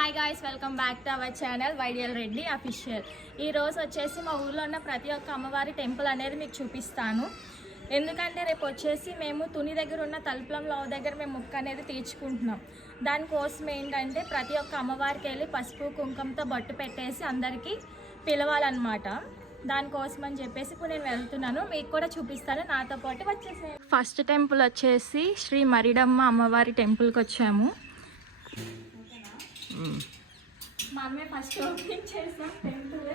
Hi guys, welcome back to our channel YDL Reddy official. ఈరోజు వచ్చేసి మా ఊర్లో ఉన్న ప్రతి ఒక్క అమ్మవారి టెంపుల్ అనేది మీకు చూపిస్తాను. ఎందుకంటే రేపు వచ్చేసి మేము తుని దగ్గర ఉన్న తలుపులం లావు దగ్గర మేము మొక్కు అనేది తీర్చుకుంటున్నాం. దానికోసం ఏంటంటే ప్రతి ఒక్క అమ్మవారికి వెళ్ళి పసుపు కుంకుమతో బొట్టు పెట్టేసి అందరికీ పిలవాలన్నమాట. దానికోసం అని చెప్పేసి ఇప్పుడు నేను వెళ్తున్నాను, మీకు కూడా చూపిస్తాను, నాతో పాటు వచ్చేసి. ఫస్ట్ టెంపుల్ వచ్చేసి శ్రీ మరిడమ్మ అమ్మవారి టెంపుల్కి వచ్చాము. మనమే ఫస్ట్ ఓపెన్ చేసాం టెంపుల్.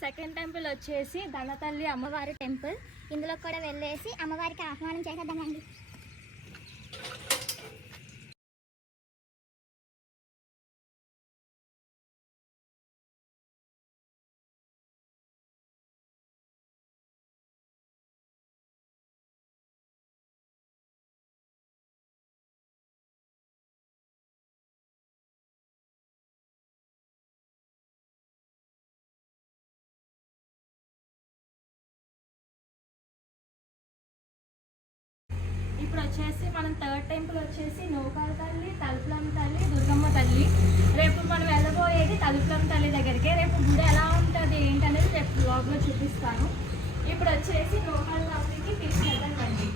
సెకండ్ టెంపుల్ వచ్చేసి ధనతల్లి అమ్మవారి టెంపుల్. ఇందులో కూడా వెళ్ళేసి అమ్మవారికి ఆహ్వానం చేసేద్దామండి. ఇప్పుడు వచ్చేసి మనం థర్డ్ టెంపుల్ వచ్చేసి నూకాల తల్లి, తలుపులం తల్లి, దుర్గమ్మ తల్లి. రేపు మనం వెళ్ళబోయేది తలుపులం తల్లి దగ్గరికి. రేపు గుడి ఎలా ఉంటుంది ఏంటనేది రేపు బ్లాగ్లో చూపిస్తాను. ఇప్పుడు వచ్చేసి నూకాల తల్లికి తీసుకెళ్తానండి.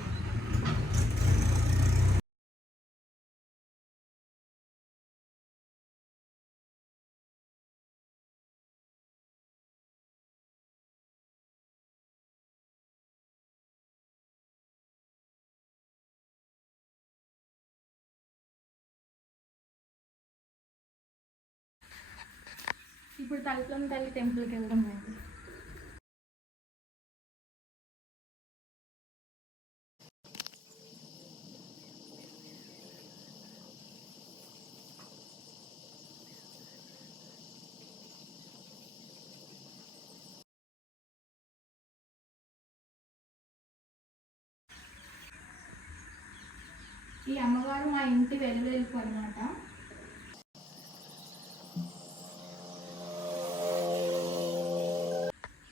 ఇప్పుడు తలుపులం తల్లి టెంపుల్కి వెళ్దాం అండి. ఈ అమ్మవారు మా ఇంటి వెలువెలుపు అన్నమాట.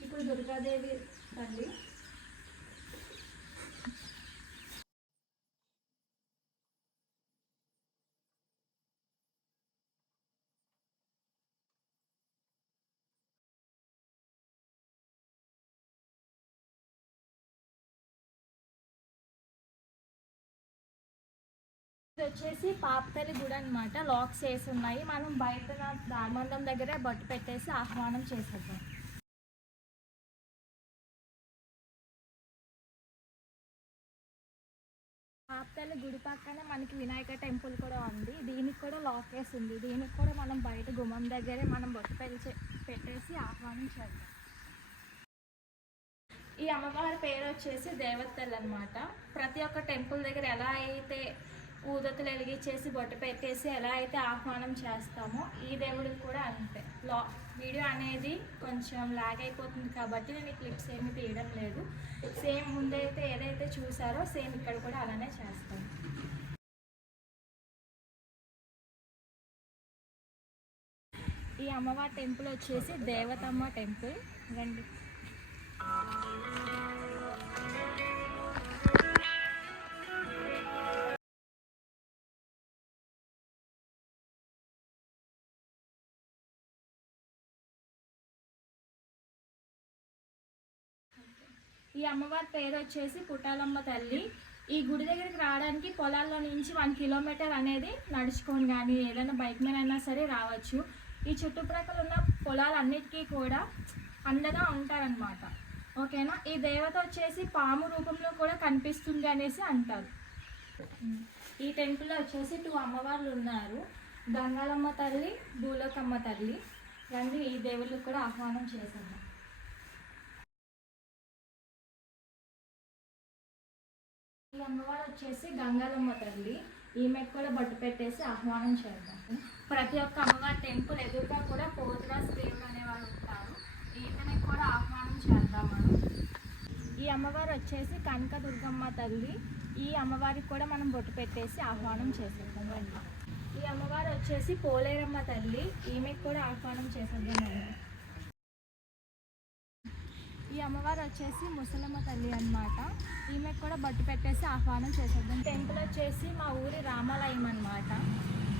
ఇప్పుడు దుర్గాదేవి తల్లి. ఇది వచ్చేసి పాపతల్లి గుడి అనమాట. లాక్స్ వేసి ఉన్నాయి. మనం బయట దామందం దగ్గరే బొట్టు పెట్టేసి ఆహ్వానం చేసేద్దాం. పాపతల్లి గుడి పక్కనే మనకి వినాయక టెంపుల్ కూడా ఉంది. దీనికి కూడా లాక్ వేసి ఉంది. దీనికి కూడా మనం బయట గుమ్మం దగ్గరే మనం బొట్టు పెట్టేసి ఆహ్వానం చేద్దాం. ఈ అమ్మవారి పేరు వచ్చేసి దేవతల్లి అనమాట. ప్రతి ఒక్క టెంపుల్ దగ్గర ఎలా అయితే ఊదతులు వెలిగించేసి బొట్టు పెట్టేసి ఎలా అయితే ఆహ్వానం చేస్తామో ఈ దేవుడికి కూడా అంతే. వీడియో అనేది కొంచెం లాగ్ అయిపోతుంది కాబట్టి నేను ఈ క్లిప్స్ ఏమి తీయడం లేదు. సేమ్ ముందైతే ఏదైతే చూసారో సేమ్ ఇక్కడ కూడా అలానే చేస్తాను. ఈ అమ్మవారి టెంపుల్ వచ్చేసి దేవతమ్మ టెంపుల్. రండి. ఈ అమ్మవారి పేరు వచ్చేసి పుట్టాలమ్మ తల్లి. ఈ గుడి దగ్గరికి రావడానికి పొలాల్లో నుంచి 1 కిలోమీటర్ అనేది నడుచుకొని కానీ ఏదైనా బైక్ మీద అయినా సరే రావచ్చు. ఈ చుట్టుప్రక్కల ఉన్న పొలాలన్నిటికీ కూడా అండగా ఉంటారనమాట. ఓకేనా. ఈ దేవత వచ్చేసి పాము రూపంలో కూడా కనిపిస్తుంది అనేసి అంటారు. ఈ టెంపుల్లో వచ్చేసి 2 అమ్మవార్లు ఉన్నారు, గంగాలమ్మ తల్లి, భూలోకమ్మ తల్లి. రండి ఈ దేవుళ్ళకి కూడా ఆహ్వానం చేశాను. ఈ అమ్మవారు వచ్చేసి గంగాలమ్మ తల్లి. ఈమెకు కూడా బొట్టు పెట్టేసి ఆహ్వానం చేద్దాం. ప్రతి ఒక్క అమ్మవారి టెంపుల్ ఎదురుగా కూడా పోతురాజు దేవుడు అనేవారు ఉంటారు. ఈమెకు కూడా ఆహ్వానం చేద్దాం మనం. ఈ అమ్మవారు వచ్చేసి కనకదుర్గమ్మ తల్లి. ఈ అమ్మవారికి కూడా మనం బొట్టు పెట్టేసి ఆహ్వానం చేసేద్దాం. ఈ అమ్మవారు వచ్చేసి పోలేరమ్మ తల్లి. ఈమెకు కూడా ఆహ్వానం చేసేద్దాం. ఈ అమ్మవారు వచ్చేసి ముసలమ్మ తల్లి అన్నమాట. ఈమెకు కూడా బొట్టు పెట్టేసి ఆహ్వానం చేసేద్దాం. టెంపుల్ వచ్చేసి మా ఊరి రామాలయం అన్నమాట.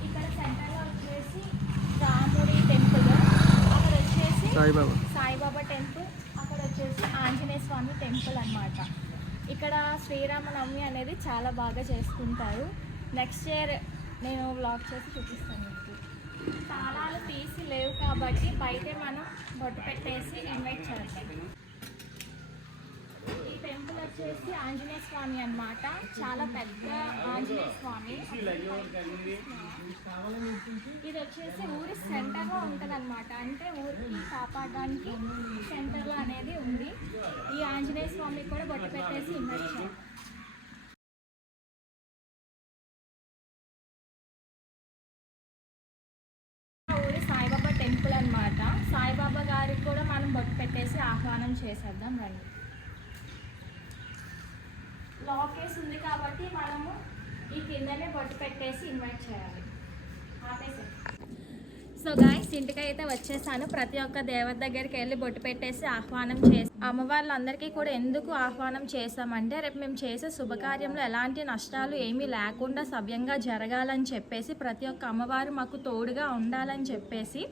ఇక్కడ సెంటర్లో వచ్చేసి రాముడి టెంపుల్, అక్కడ వచ్చేసి సాయిబాబా టెంపుల్, అక్కడ వచ్చేసి ఆంజనేయ స్వామి టెంపుల్ అన్నమాట. ఇక్కడ శ్రీరామనవమి అనేది చాలా బాగా చేసుకుంటారు. నెక్స్ట్ ఇయర్ నేను వ్లాగ్ చేసి చూపిస్తాను మీకు. తాళాలు తీసి లేవు కాబట్టి బయటే మనం బొట్టు పెట్టేసి ఇన్వైట్ చేస్తాం. ఈ టెంపుల్ వచ్చేసి ఆంజనేయ స్వామి అన్నమాట. చాలా పెద్ద ఆంజనేయ స్వామి. ఇది వచ్చేసి ఊరి సెంటర్లో ఉంటుంది అనమాట. అంటే ఊరికి కాపాడడానికి సెంటర్లో అనేది ఉంది. ఈ ఆంజనేయ స్వామికి కూడా బొట్టు పెట్టేసి ఇన్వైట్ చేయాలి. ఊరి సాయిబాబా టెంపుల్ అన్నమాట. సాయిబాబా గారికి కూడా మనం బొట్టు పెట్టేసి ఆహ్వానం చేసేద్దాం రండి. లాకేస్ ఉంది కాబట్టి మనము ఈ కిందనే బొట్టు పెట్టేసి ఇన్వైట్ చేయాలి. సో గాయ్స్, ఇంటికి అయితే వచ్చేసాను. ప్రతి ఒక్క దేవత దగ్గరికి వెళ్ళి బొట్టు పెట్టేసి ఆహ్వానం చేసి అమ్మవార్లందరికీ కూడా ఎందుకు ఆహ్వానం చేసామంటే రేపు మేము చేసే శుభకార్యంలో ఎలాంటి నష్టాలు ఏమీ లేకుండా సవ్యంగా జరగాలని చెప్పేసి, ప్రతి ఒక్క అమ్మవారు మాకు తోడుగా ఉండాలని చెప్పేసి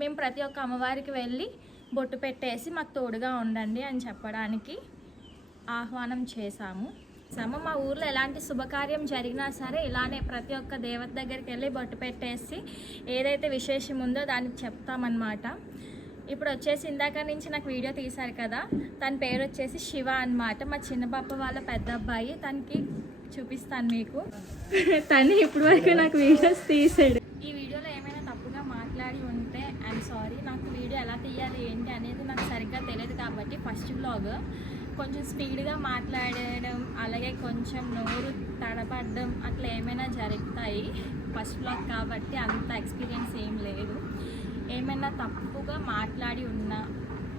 మేము ప్రతి ఒక్క అమ్మవారికి వెళ్ళి బొట్టు పెట్టేసి మాకు తోడుగా ఉండండి అని చెప్పడానికి ఆహ్వానం చేశాము. మా ఊర్లో ఎలాంటి శుభకార్యం జరిగినా సరే ఇలానే ప్రతి ఒక్క దేవత దగ్గరికి వెళ్ళి బొట్టు పెట్టేసి ఏదైతే విశేషం ఉందో దానికి చెప్తామన్నమాట. ఇప్పుడు వచ్చేసి ఇందాక నుంచి నాకు వీడియో తీశారు కదా, తన పేరు వచ్చేసి శివ అన్నమాట. మా చిన్న పాప వాళ్ళ పెద్ద అబ్బాయి. తనకి చూపిస్తాను మీకు. తను ఇప్పుడు వరకు నాకు వీడియోస్ తీసాడు. ఈ వీడియోలో ఏమైనా తప్పుగా మాట్లాడి ఉంటే ఐఎమ్ సారీ. నాకు వీడియో ఎలా తీయాలి ఏంటి అనేది నాకు సరిగ్గా తెలియదు కాబట్టి ఫస్ట్ వ్లాగ్ కొంచెం స్పీడ్గా మాట్లాడడం, అలాగే కొంచెం నోరు తడపడడం అట్లా ఏమైనా జరుగుతాయి. ఫస్ట్ వ్లాగ్ కాబట్టి అంత ఎక్స్పీరియన్స్ ఏం లేదు. ఏమైనా తప్పుగా మాట్లాడి ఉన్నా,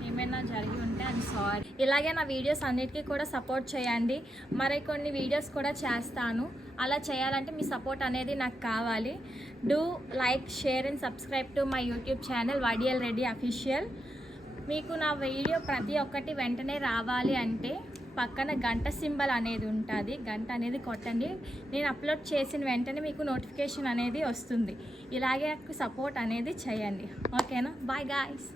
ఏమైనా జరిగి ఉంటే అది సారీ. ఇలాగే నా వీడియోస్ అన్నిటికీ కూడా సపోర్ట్ చేయండి. మరికొన్ని వీడియోస్ కూడా చేస్తాను. అలా చేయాలంటే మీ సపోర్ట్ అనేది నాకు కావాలి. Do like, share and subscribe to my YouTube channel YDL Reddy official. మీకు నా వీడియో ప్రతి ఒక్కటి వెంటనే రావాలి అంటే పక్కన గంట సింబల్ అనేది ఉంటుంది. గంట అనేది కొట్టండి. నేను అప్లోడ్ చేసిన వెంటనే మీకు నోటిఫికేషన్ అనేది వస్తుంది. ఇలాగే నాకు సపోర్ట్ అనేది చేయండి. ఓకేనా? Bye guys.